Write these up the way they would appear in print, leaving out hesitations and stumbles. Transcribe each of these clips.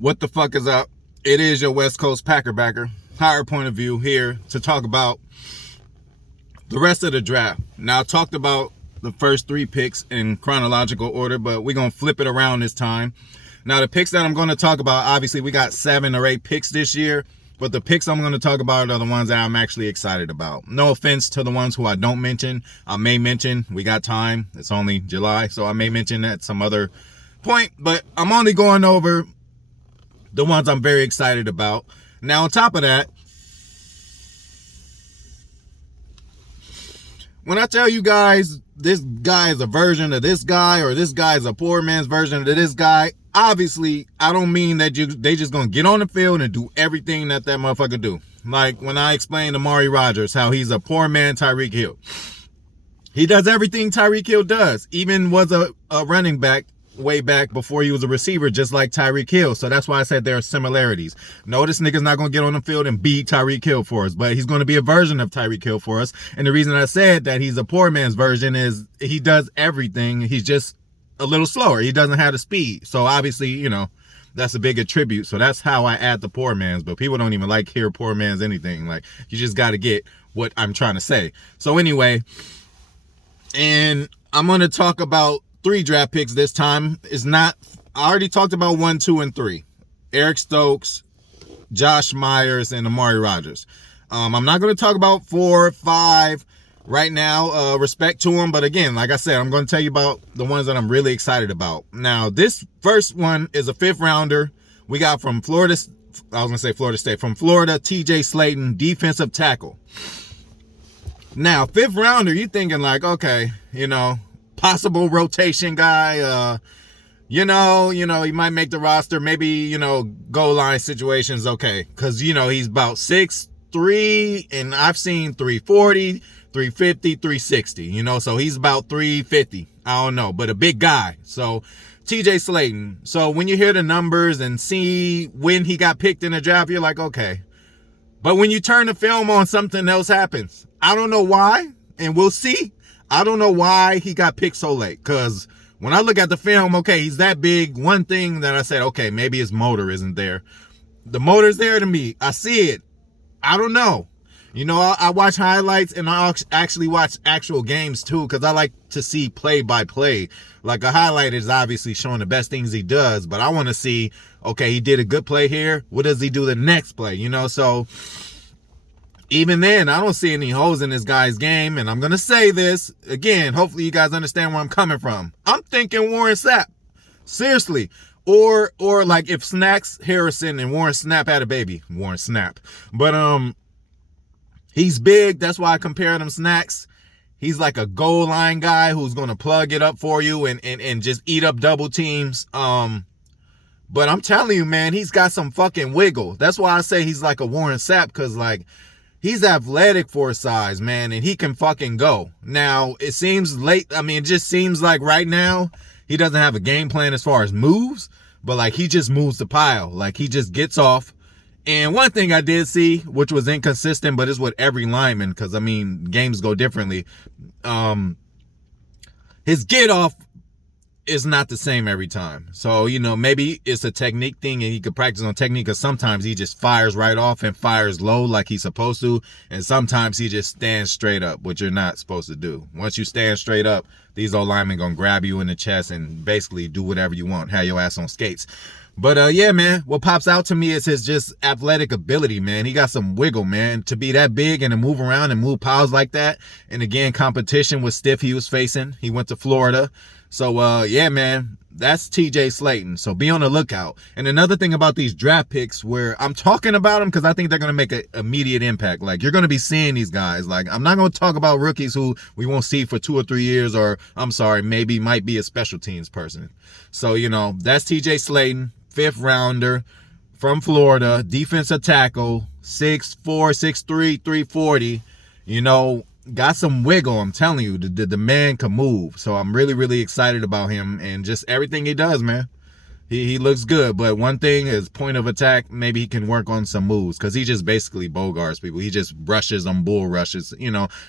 What the fuck is up? It is your West Coast Packer backer, Higher Point of View, here to talk about the rest of the draft. Now, I talked about the first three picks in chronological order, but we're going to flip it around this time. Now, the picks that I'm going to talk about, obviously, we got 7 or 8 picks this year, but the picks I'm going to talk about are the ones that I'm actually excited about. No offense to the ones who I don't mention. I may mention, we got time. It's only July, so I may mention at some other point, but I'm only going over the ones I'm very excited about. Now, on top of that, when I tell you guys this guy is a version of this guy, or this guy is a poor man's version of this guy, obviously, I don't mean that they just gonna get on the field and do everything that motherfucker do. Like when I explained to Amari Rodgers how he's a poor man Tyreek Hill. He does everything Tyreek Hill does. Even was a running back way back before he was a receiver, just like Tyreek Hill. So that's why I said there are similarities. No, this nigga's not going to get on the field and beat Tyreek Hill for us, but he's going to be a version of Tyreek Hill for us. And the reason I said that he's a poor man's version is he does everything. He's just a little slower. He doesn't have the speed. So obviously, that's a big attribute. So that's how I add the poor man's, but people don't even like hear poor man's anything. Like, you just got to get what I'm trying to say. So anyway, and I'm going to talk about 3 draft picks this time. I already talked about 1, 2, and 3. Eric Stokes, Josh Myers, and Amari Rodgers. I'm not going to talk about 4, 5 right now. Respect to them. But again, like I said, I'm going to tell you about the ones that I'm really excited about. Now, this first one is a 5th rounder. We got from Florida State, from Florida, TJ Slaton, defensive tackle. Now, 5th rounder, you thinking like, okay, possible rotation guy, he might make the roster, maybe, goal line situations, okay, because, he's about 6'3", and I've seen 340, 350, 360, so he's about 350, I don't know, but a big guy. So TJ Slaton, so when you hear the numbers and see when he got picked in the draft, you're like, okay, but when you turn the film on, something else happens. I don't know why, and we'll see. I don't know why he got picked so late, because when I look at the film, okay, he's that big. One thing that I said, okay, maybe his motor isn't there. The motor's there to me. I see it. I don't know. I watch highlights, and I actually watch actual games too, because I like to see play by play. Like, a highlight is obviously showing the best things he does, but I want to see, okay, he did a good play here. What does he do the next play? So even then, I don't see any holes in this guy's game. And I'm going to say this again. Hopefully you guys understand where I'm coming from. I'm thinking Warren Sapp. Seriously. Or like if Snacks Harrison and Warren Sapp had a baby. Warren Sapp. But he's big. That's why I compared him Snacks. He's like a goal line guy who's going to plug it up for you and just eat up double teams. But I'm telling you, man, he's got some fucking wiggle. That's why I say he's like a Warren Sapp, because like, he's athletic for his size, man, and he can fucking go. Now, it seems late. I mean, it just seems like right now he doesn't have a game plan as far as moves, but like he just moves the pile. Like he just gets off. And one thing I did see, which was inconsistent, but is with every lineman, because I mean, games go differently. His get off is not the same every time. So, maybe it's a technique thing and he could practice on technique, because sometimes he just fires right off and fires low like he's supposed to. And sometimes he just stands straight up, which you're not supposed to do. Once you stand straight up, these old linemen gonna grab you in the chest and basically do whatever you want, have your ass on skates. But yeah, man, what pops out to me is his just athletic ability, man. He got some wiggle, man, to be that big and to move around and move piles like that. And again, competition was stiff he was facing. He went to Florida. So, yeah, man, that's TJ Slaton. So be on the lookout. And another thing about these draft picks, where I'm talking about them because I think they're going to make an immediate impact. Like, you're going to be seeing these guys. Like, I'm not going to talk about rookies who we won't see for 2 or 3 years, or I'm sorry, maybe might be a special teams person. So, that's TJ Slaton, 5th rounder from Florida, defensive tackle, 6'4", 6'3", 340, got some wiggle. I'm telling you, the man can move. So I'm really, really excited about him and just everything he does, man. He looks good, but one thing is point of attack. Maybe he can work on some moves because he just basically bogarts people. He just rushes on bull rushes.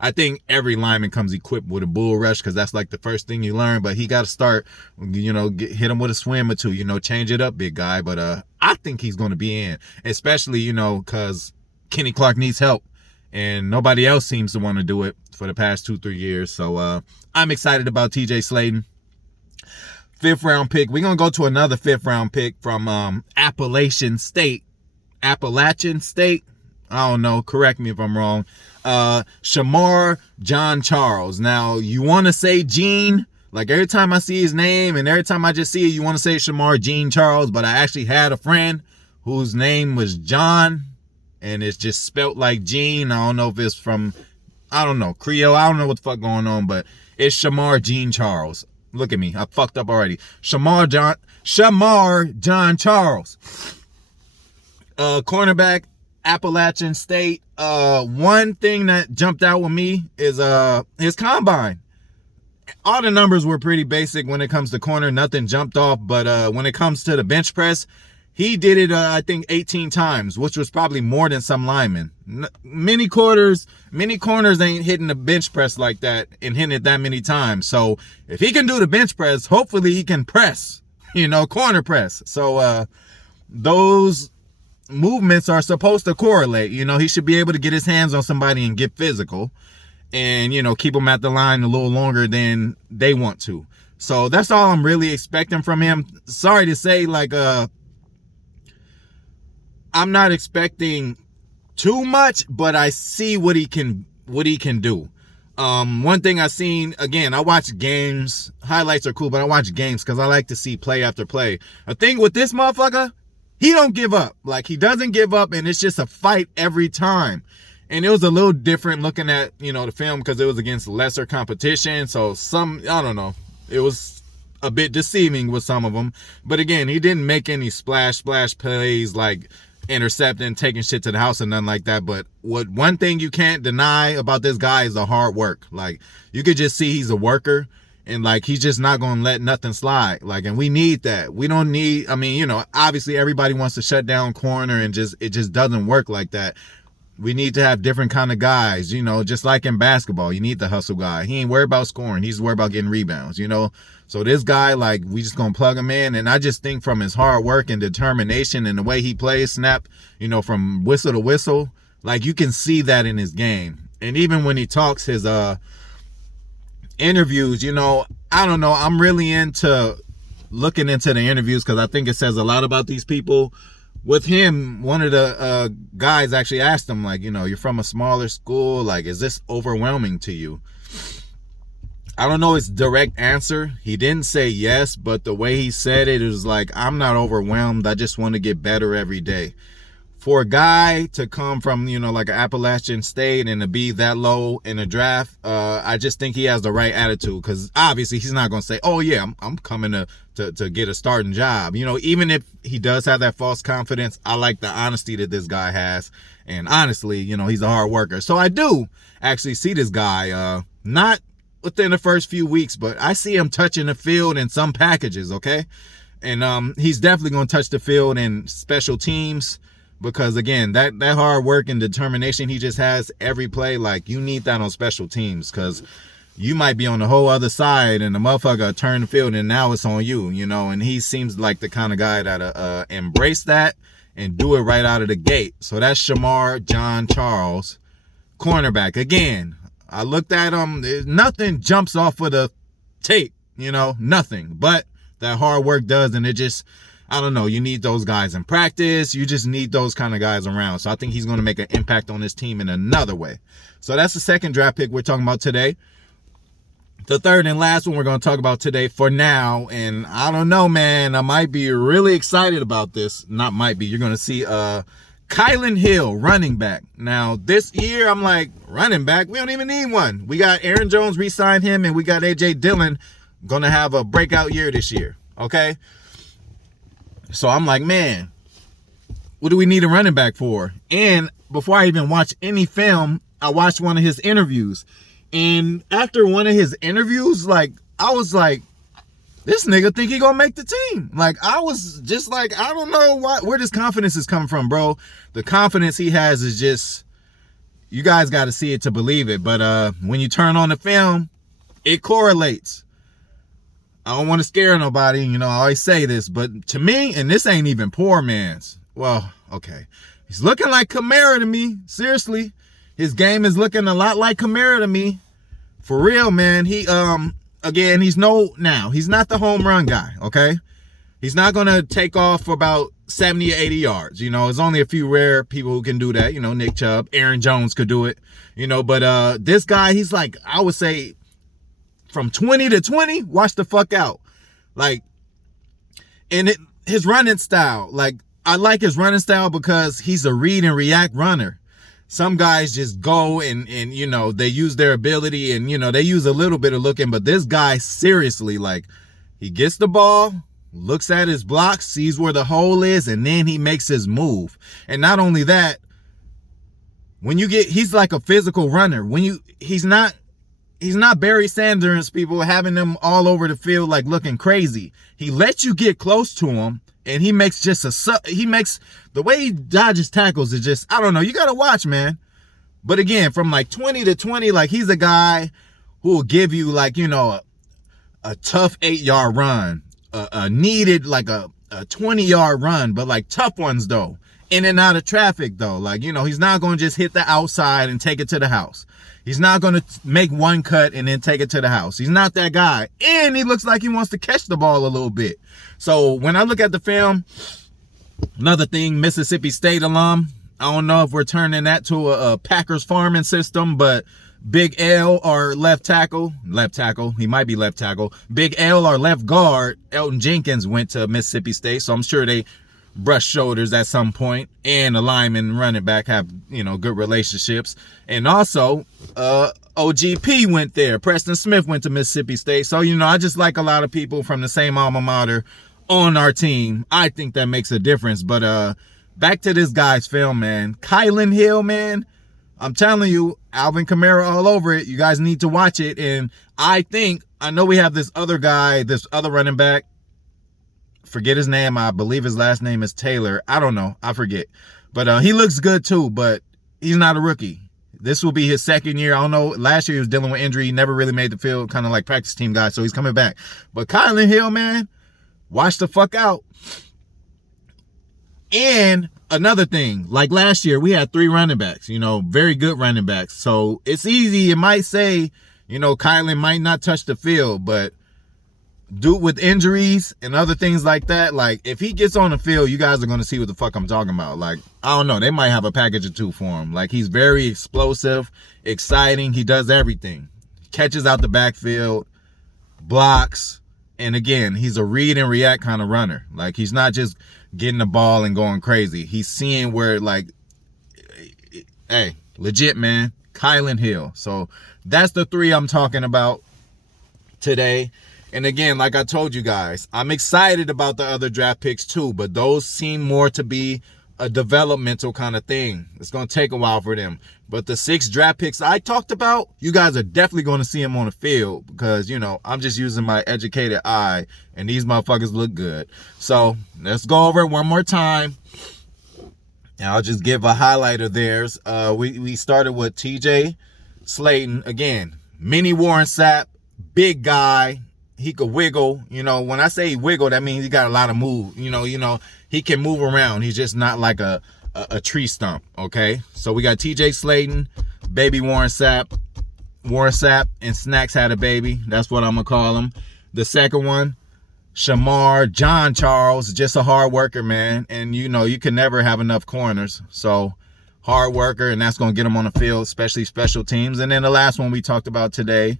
I think every lineman comes equipped with a bull rush because that's like the first thing you learn. But he got to start, hit him with a swim or two. Change it up, big guy. But I think he's going to be in, especially because Kenny Clark needs help, and nobody else seems to want to do it for the past 2-3 years. So I'm excited about T.J. Slaton. 5th round pick. We're going to go to another 5th round pick from Appalachian State. I don't know. Correct me if I'm wrong. Shamar John Charles. Now, you want to say Gene. Like, every time I see his name and every time I just see it, you want to say Shamar Gene Charles. But I actually had a friend whose name was John, and it's just spelt like Gene. I don't know if it's from, Creole. I don't know what the fuck going on, but it's Shamar Gene Charles. Look at me. I fucked up already. Shamar John Charles. Cornerback, Appalachian State. One thing that jumped out with me is his combine. All the numbers were pretty basic when it comes to corner. Nothing jumped off. But when it comes to the bench press, he did it, I think, 18 times, which was probably more than some linemen. Many corners ain't hitting the bench press like that and hitting it that many times. So if he can do the bench press, hopefully he can press, corner press. So those movements are supposed to correlate. He should be able to get his hands on somebody and get physical and, keep them at the line a little longer than they want to. So that's all I'm really expecting from him. Sorry to say, I'm not expecting too much, but I see what he can do. One thing I've seen, again, I watch games. Highlights are cool, but I watch games because I like to see play after play. A thing with this motherfucker, he don't give up. Like, he doesn't give up, and it's just a fight every time. And it was a little different looking at, the film because it was against lesser competition. So I don't know. It was a bit deceiving with some of them. But again, he didn't make any splash plays like intercepting, taking shit to the house and nothing like that. But one thing you can't deny about this guy is the hard work. Like, you could just see he's a worker, and he's just not going to let nothing slide. and we need that. We don't need, obviously everybody wants to shut down corner and it just doesn't work like that. We need to have different kind of guys, just like in basketball. You need the hustle guy. He ain't worried about scoring. He's worried about getting rebounds, So this guy, we just going to plug him in. And I just think from his hard work and determination and the way he plays snap, from whistle to whistle, you can see that in his game. And even when he talks his interviews, I don't know. I'm really into looking into the interviews because I think it says a lot about these people. With him, one of the guys actually asked him, you're from a smaller school. Is this overwhelming to you? I don't know his direct answer. He didn't say yes, but the way he said it was I'm not overwhelmed. I just want to get better every day. For a guy to come from, an Appalachian State and to be that low in the draft, I just think he has the right attitude because obviously he's not going to say, oh, yeah, I'm coming to get a starting job. Even if he does have that false confidence, I like the honesty that this guy has. And honestly, he's a hard worker. So I do actually see this guy, not within the first few weeks, but I see him touching the field in some packages, okay? And he's definitely going to touch the field in special teams. Because again, that hard work and determination he just has every play, you need that on special teams because you might be on the whole other side and the motherfucker turn the field and now it's on you, and he seems like the kind of guy that embrace that and do it right out of the gate. So that's Shamar John Charles, cornerback. Again, I looked at him, nothing jumps off of the tape, nothing, but that hard work does, and it just, I don't know, you need those guys in practice. You just need those kind of guys around. So I think he's going to make an impact on this team in another way. So that's the second draft pick we're talking about today. The third and last one we're going to talk about today for now. And I don't know, man. I might be really excited about this. Not might be. You're going to see Kylan Hill, running back. Now, this year, I'm running back? We don't even need one. We got Aaron Jones re-signed him, and we got A.J. Dillon going to have a breakout year this year. Okay? So I'm man, what do we need a running back for? And before I even watch any film, I watched one of his interviews. And after one of his interviews, I was this nigga think he gonna make the team. Like, I was just like, I don't know where this confidence is coming from, bro. The confidence he has is just, you guys got to see it to believe it. But when you turn on the film, it correlates. I don't want to scare nobody, you know, I always say this, but to me, and this ain't even poor man's. Well, okay. He's looking like Kamara to me. Seriously. His game is looking a lot like Kamara to me. For real, man. He, again, he's not the home run guy, okay? He's not going to take off for about 70 or 80 yards. You know, there's only a few rare people who can do that. You know, Nick Chubb, Aaron Jones could do it. You know, but this guy, he's like, I would say, from 20 to 20, watch the fuck out. Like, and his running style, like, I like his running style because he's a read and react runner. Some guys just go and you know, they use their ability and, you know, they use a little bit of looking, but this guy, seriously, like, he gets the ball, looks at his blocks, sees where the hole is, and then he makes his move. And not only that, he's like a physical runner. He's not Barry Sanders, people having them all over the field like looking crazy. He lets you get close to him, and he makes the way he dodges tackles is just, I don't know, you got to watch, man. But again, from like 20 to 20, like, he's a guy who will give you, like, you know, a tough 8-yard run, a needed, like a 20-yard run, but like tough ones though, in and out of traffic though. Like, you know, he's not going to just hit the outside and take it to the house. He's not going to make one cut and then take it to the house. He's not that guy. And he looks like he wants to catch the ball a little bit. So when I look at the film, another thing, Mississippi State alum, I don't know if we're turning that to a Packers farming system, but Big L, our left tackle, he might be left tackle. Big L, our left guard, Elton Jenkins, went to Mississippi State, so I'm sure they brush shoulders at some point. And the lineman and running back have, you know, good relationships. And also, OGP went there. Preston Smith went to Mississippi State. So, you know, I just like a lot of people from the same alma mater on our team. I think that makes a difference. But back to this guy's film, man. Kylan Hill, man. I'm telling you, Alvin Kamara all over it. You guys need to watch it. And I know we have this other guy, this other running back. Forget his name. I believe his last name is Taylor. I don't know. I forget. But he looks good too, but he's not a rookie. This will be his second year. I don't know. Last year he was dealing with injury. He never really made the field, kind of like practice team guy, so he's coming back. But Kylan Hill, man, watch the fuck out. And another thing, like last year, we had 3 running backs, you know, very good running backs. So it's easy. It might say, you know, Kylan might not touch the field, but dude, with injuries and other things like that, like, if he gets on the field, you guys are going to see what the fuck I'm talking about. Like, I don't know. They might have a package or two for him. Like, he's very explosive, exciting. He does everything. Catches out the backfield, blocks. And again, he's a read and react kind of runner. Like, he's not just getting the ball and going crazy. He's seeing where, like, hey, legit, man. Kylan Hill. So that's the 3 I'm talking about today. And again, like I told you guys, I'm excited about the other draft picks too, but those seem more to be a developmental kind of thing. It's going to take a while for them. But the 6 draft picks I talked about, you guys are definitely going to see them on the field because, you know, I'm just using my educated eye and these motherfuckers look good. So let's go over it one more time. And I'll just give a highlight of theirs. We started with TJ Slaton. Again, mini Warren Sapp, big guy. He could wiggle. You know, when I say wiggle, that means he got a lot of move. You know, he can move around. He's just not like a tree stump, okay? So we got TJ Slaton, baby Warren Sapp. Warren Sapp and Snacks had a baby. That's what I'm going to call him. The second one, Shamar John Charles, just a hard worker, man. And, you know, you can never have enough corners. So, hard worker, and that's going to get him on the field, especially special teams. And then the last one we talked about today,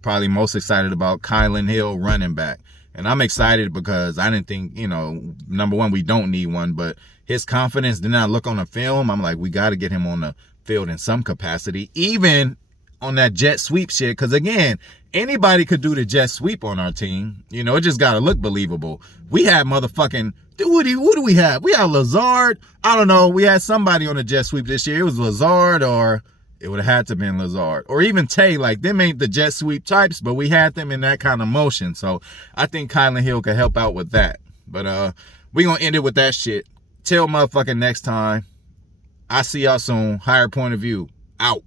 probably most excited about, Kylan Hill, running back. And I'm excited because I didn't think, you know, number one, we don't need one, but his confidence, then I look on the film, I'm like, we got to get him on the field in some capacity, even on that jet sweep shit. Because again, anybody could do the jet sweep on our team. You know, it just got to look believable. We had motherfucking, who do we have? We had Lazard. I don't know. We had somebody on the jet sweep this year. It was Lazard or it would have had to been Lazard. Or even Tay. Like, them ain't the jet sweep types, but we had them in that kind of motion. So I think Kylan Hill could help out with that. But we gonna end it with that shit. Till motherfucking next time. I see y'all soon. Higher Point of View. Out.